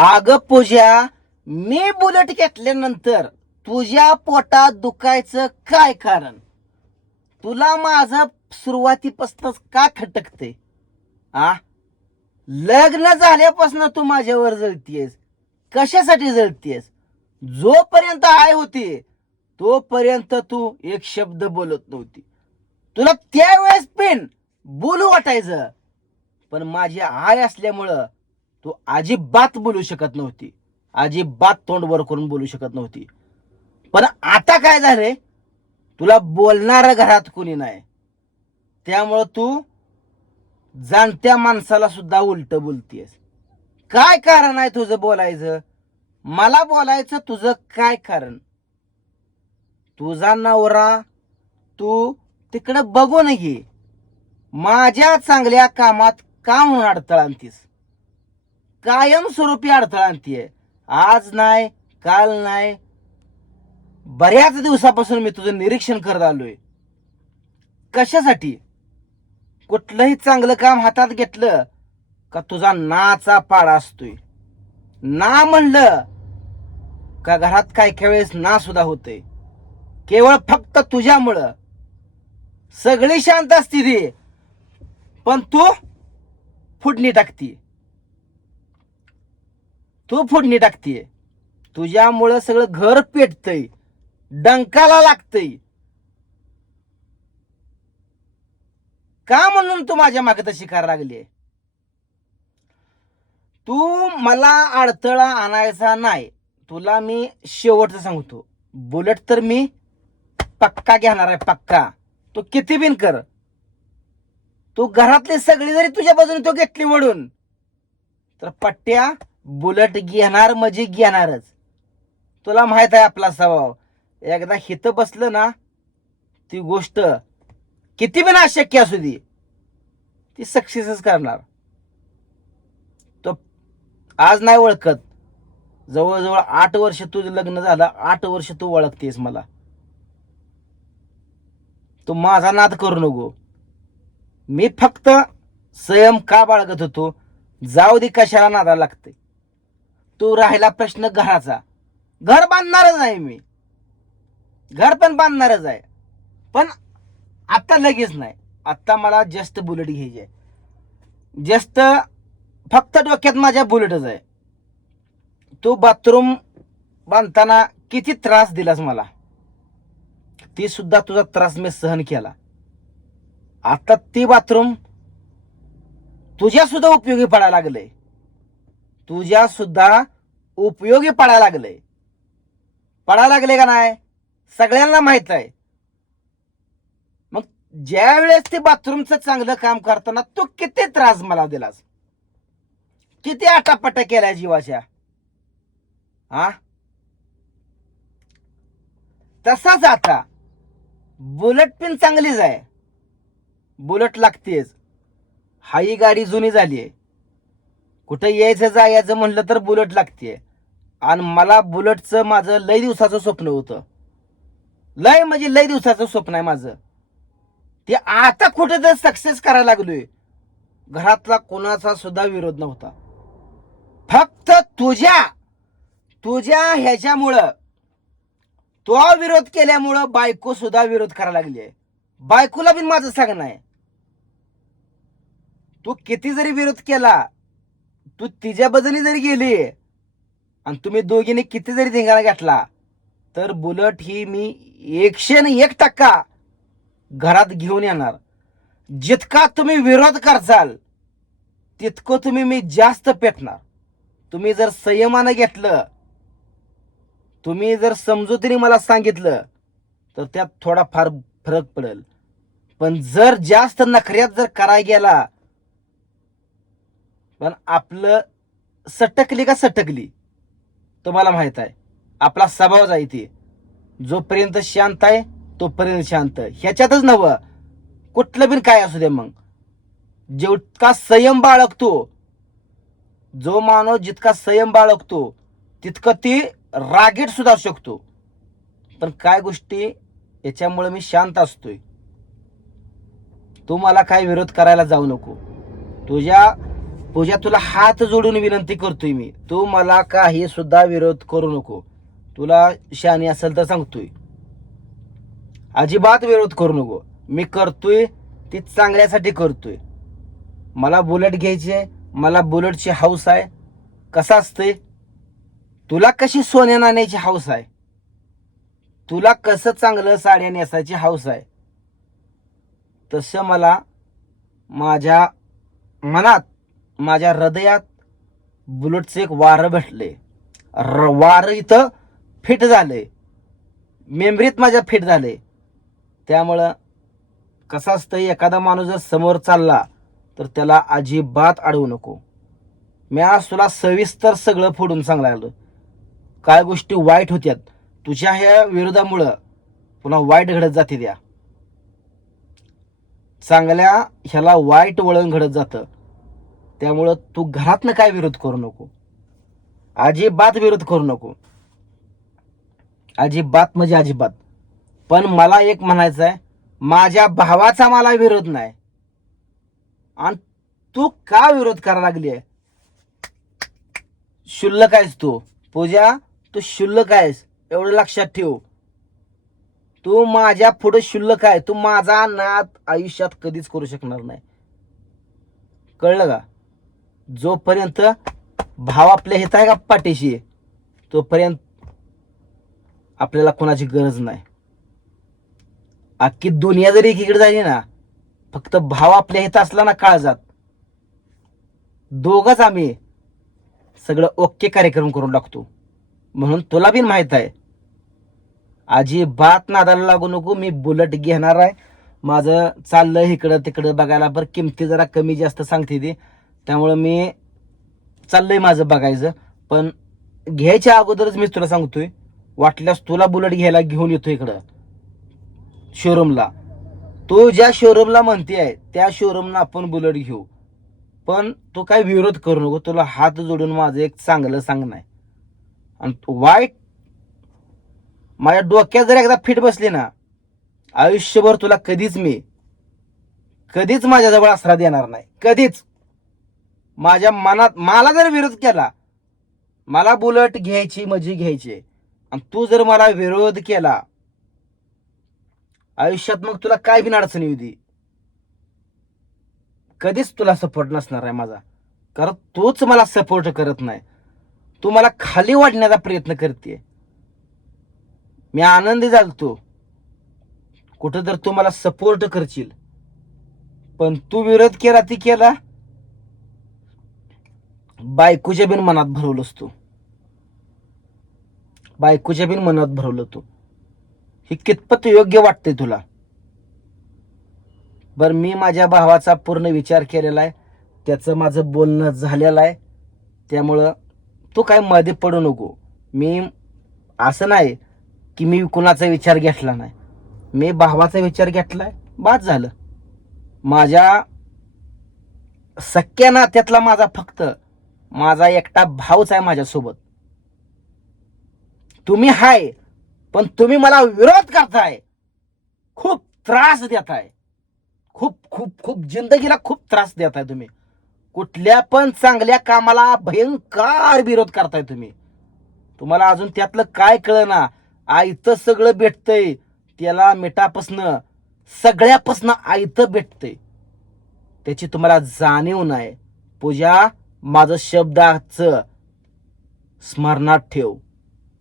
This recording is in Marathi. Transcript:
अग पूजा मी बुलेट घेतल्यानंतर तुझ्या पोटात दुखायचं काय कारण? तुला माझं सुरुवातीपासूनच का खटकते आ? लग्न झाल्यापासून तू माझ्यावर जळतीयस. कशासाठी जळतीयस? जोपर्यंत आय होती तोपर्यंत तू एक शब्द बोलत नव्हती. तुला त्यावेळेस पेन बोलू वाटायचं. पण माझी आय असल्यामुळं तू अजिबात बोलू शकत नव्हती. अजिबात तोंड वर करून बोलू शकत नव्हती. पण आता काय झालंय? तुला बोलणार घरात कोणी नाही. त्यामुळं तू जाणत्या माणसाला सुद्धा उलट बोलतीयस. काय कारण आहे तुझं बोलायचं? मला बोलायचं तुझं काय कारण? तुझा नवरा तू तिकडं बघून घे. माझ्या चांगल्या कामात का म्हणून अडथळा आणतीस. कायमस्वरूपी अडथळा आणतीये. आज नाही काल नाही. बऱ्याच दिवसापासून मी तुझं निरीक्षण करत आलोय. कशासाठी? कुठलंही चांगलं काम हातात घेतलं का तुझा नाचा पाडा असतोय? ना म्हणलं का घरात काय काय वेळेस ना सुद्धा होते केवळ फक्त तुझ्यामुळं. सगळी शांत असती रे पण तू फुडणी टाकती. तू फोडणी टाकतीये. तुझ्यामुळं सगळं घर पेटतय. डंकाला लागतय. का म्हणून तू माझ्या मागे तशी करायला लागली तू मला अडथळा आणायचा नाही. तुला मी शेवटचं सांगतो. बुलेट तर मी पक्का घेणार आहे पक्का. तू किती बिन कर. तू घरातली सगळी जरी तुझ्या बाजूने तो घेतली वडून तर पट्ट्या बुलेट घेणार म्हणजे घेणारच. तुला माहीत आहे आपला स्वभाव. एकदा हिथं बसलं ना ती गोष्ट किती पण अशक्य असू दे ती सक्सेसच करणार. तो आज नाही ओळखत. जवळजवळ आठ वर्ष तुझं लग्न झालं आठ वर्ष तू ओळखतेस मला. तू माझा नाद करू नको. मी फक्त संयम का बाळगत होतो? जाऊ दे कशाला नादा लागते तू राहिला प्रश्न घराचा. घर बांधणारच आहे मी. घर पण बांधणारच आहे. पण आत्ता लगेच नाही. आत्ता मला जास्त बुलेट घ्यायची आहे. जास्त फक्त डोक्यात माझ्या बुलेटच आहे. तू बाथरूम बांधताना किती त्रास दिलास मला? ती सुद्धा तुझा त्रास मी सहन केला. आता ती बाथरूम तुझ्या सुद्धा उपयोगी पडायला लागलंय. तुझ्या सुद्धा उपयोगी पडायला लागलंय पडायला लागले का नाही? सगळ्यांना माहीत आहे. मग ज्या वेळेस ते बाथरूमचं चांगलं काम करताना तू किती त्रास मला दिलास? किती आटापटा केलाय जीवाच्या? हा तसाच आता. बुलेट पण चांगलीच आहे. बुलेट लागतेच. हाई गाडी जुनी झाली आहे कुठं यायचं जायचं म्हणलं तर बुलेट लागते आणि मला बुलेटचं माझं लय दिवसाचं स्वप्न होतं. लय म्हणजे लय दिवसाचं स्वप्न आहे माझं. ते आता कुठं तर सक्सेस करायला लागलोय. घरातला कोणाचा सुद्धा विरोध नव्हता. फक्त तुझ्या तुझ्या ह्याच्यामुळं तो विरोध केल्यामुळं बायको सुद्धा विरोध करायला लागली आहे बायकोला बिन माझं सांगणं आहे. तू किती जरी विरोध केला तू तिच्या बदली जरी गेली आणि तुम्ही दोघीने किती जरी धिंगाणा घातला तर बुलट ही मी एकशे न एक टक्का घरात घेऊन येणार. जितका तुम्ही विरोध करचाल तितकं तुम्ही मी जास्त पेटणार. तुम्ही जर संयमानं घेतलं तुम्ही जर समजुतीने मला सांगितलं तर त्यात थोडा फार फरक पडेल. पण जर जास्त नखऱ्यात जर कराय गेला पण आपलं सटकली का सटकली तुम्हाला माहीत आहे. आपला स्वभाव जाई ते जोपर्यंत शांत आहे तोपर्यंत शांत. ह्याच्यातच नवं कुठलं बिन काय असू दे मग. जितका संयम बाळगतो जो माणूस जितका संयम बाळगतो तितकं ती रागीट सुद्धा असू शकतो. पण काय गोष्टी याच्यामुळे मी शांत असतोय. तू मला काय विरोध करायला जाऊ नको. तुझ्या पूजा तुला हात जोडून विनंती करतोय मी. तू मला काही सुद्धा विरोध करू नको. तुला शानी असेल तर सांगतोय. अजिबात विरोध करू नको. मी करतोय ती चांगल्यासाठी करतोय. मला बुलेट घ्यायची आहे मला बुलेटची हाऊस आहे. कसा असते तुला कशी सोन्या नाण्याची हाऊस आहे? तुला कसं चांगलं साड्या नेसायची हाऊस आहे? तसं मला माझ्या मनात माझ्या हृदयात बुलेटचं एक वारं भेटले. र वारं इथं फिट झाले. मेमरीत माझ्या फिट झाले. त्यामुळं कसं असतं एखादा माणूस जर समोर चालला तर त्याला अजिबात अडवू नको. मी आज तुला सविस्तर सगळं फोडून सांगायला काय गोष्टी वाईट होत्यात तुझ्या ह्या विरोधामुळं पुन्हा वाईट घडत जाते द्या चांगल्या ह्याला वाईट वळण घडत जातं. त्यामुळं तू घरातनं काय विरोध करू नको. अजिबात विरोध करू नको. अजिबात म्हणजे अजिबात. पण मला एक म्हणायचं आहे माझ्या भावाचा मला विरोध नाही. आणि तू का विरोध करायला लागली आहे शुल्लक आहेस तू. पूजा तू शुल्लक आहेस. एवढं लक्षात ठेव. तू माझ्या पुढे शुल्लक आहे. तू माझा नाद आयुष्यात कधीच करू शकणार नाही. कळलं का? जोपर्यंत भाव आपल्या हित आहे का पाठीशी तोपर्यंत आपल्याला कोणाची गरज नाही. अख्खी दुनिया जरी एकीकडे झाली ना फक्त भाव आपल्या हित असला ना काळजात दोघच आम्ही सगळं ओके कार्यक्रम करून टाकतो. म्हणून तुला बी माहीत आहे अजिबात नादाला लागू नको मी बुलेट घेणार आहे. माझं चाललं इकडं तिकडं बघायला बरं किमती जरा कमी जास्त सांगते ती. त्यामुळं मी चाललंय माझं बघायचं. पण घ्यायच्या अगोदरच मी तुला सांगतोय वाटल्यास तुला बुलेट घ्यायला घेऊन येतो इकडं. शोरूमला तू ज्या शोरूमला म्हणते आहे त्या शोरूमला आपण बुलेट घेऊ. पण तू काय विरोध करू नको तुला हात जोडून माझं एक चांगलं सांगणं आहे आणि वाईट माझ्या डोक्यात जर एकदा फिट बसली ना आयुष्यभर तुला कधीच मी कधीच माझ्याजवळ आसरा देणार नाही. कधीच. माझ्या मनात मला जर विरोध केला मला बुलट घ्यायची मजी घ्यायची आणि तू जर मला विरोध केला आयुष्यात मग तुला काय बिन अडचण येऊ दे? कधीच तुला सपोर्ट नसणार आहे माझा. कारण तूच मला सपोर्ट करत नाही. तू मला खाली वाढण्याचा प्रयत्न करते मी आनंदी झालतो. कुठं तर तू मला सपोर्ट करशील. पण तू विरोध केला ती केला. बायकोच्या बिन मनात भरवलंस तू. बायकोच्या बिन मनात भरवलं तू. हे कितपत योग्य वाटते तुला? बर मी माझ्या भावाचा पूर्ण विचार केलेला आहे. त्याचं माझं बोलणं झालेलं आहे. त्यामुळं तू काय मध्ये पडू नको. मी असं नाही की मी कुणाचा विचार घेतला नाही. मी भावाचा विचार घेतलाय बाद झालं. माझ्या सख्या नात्यातला माझा फक्त माझा एकटा भाऊच आहे माझ्यासोबत. तुम्ही हाय पण तुम्ही मला विरोध करताय. खूप त्रास देताय. खूप खूप खूप जिंदगीला खूप त्रास देताय तुम्ही. कुठल्या पण चांगल्या कामाला भयंकर विरोध करताय तुम्ही. तुम्हाला अजून त्यातलं काय कळना? आयतं सगळं भेटतंय. त्याला मिठापासनं सगळ्यापासनं आयतं भेटतंय. त्याची तुम्हाला जाणीव नाही. पूजा माझं शब्दाचं स्मरणात ठेव.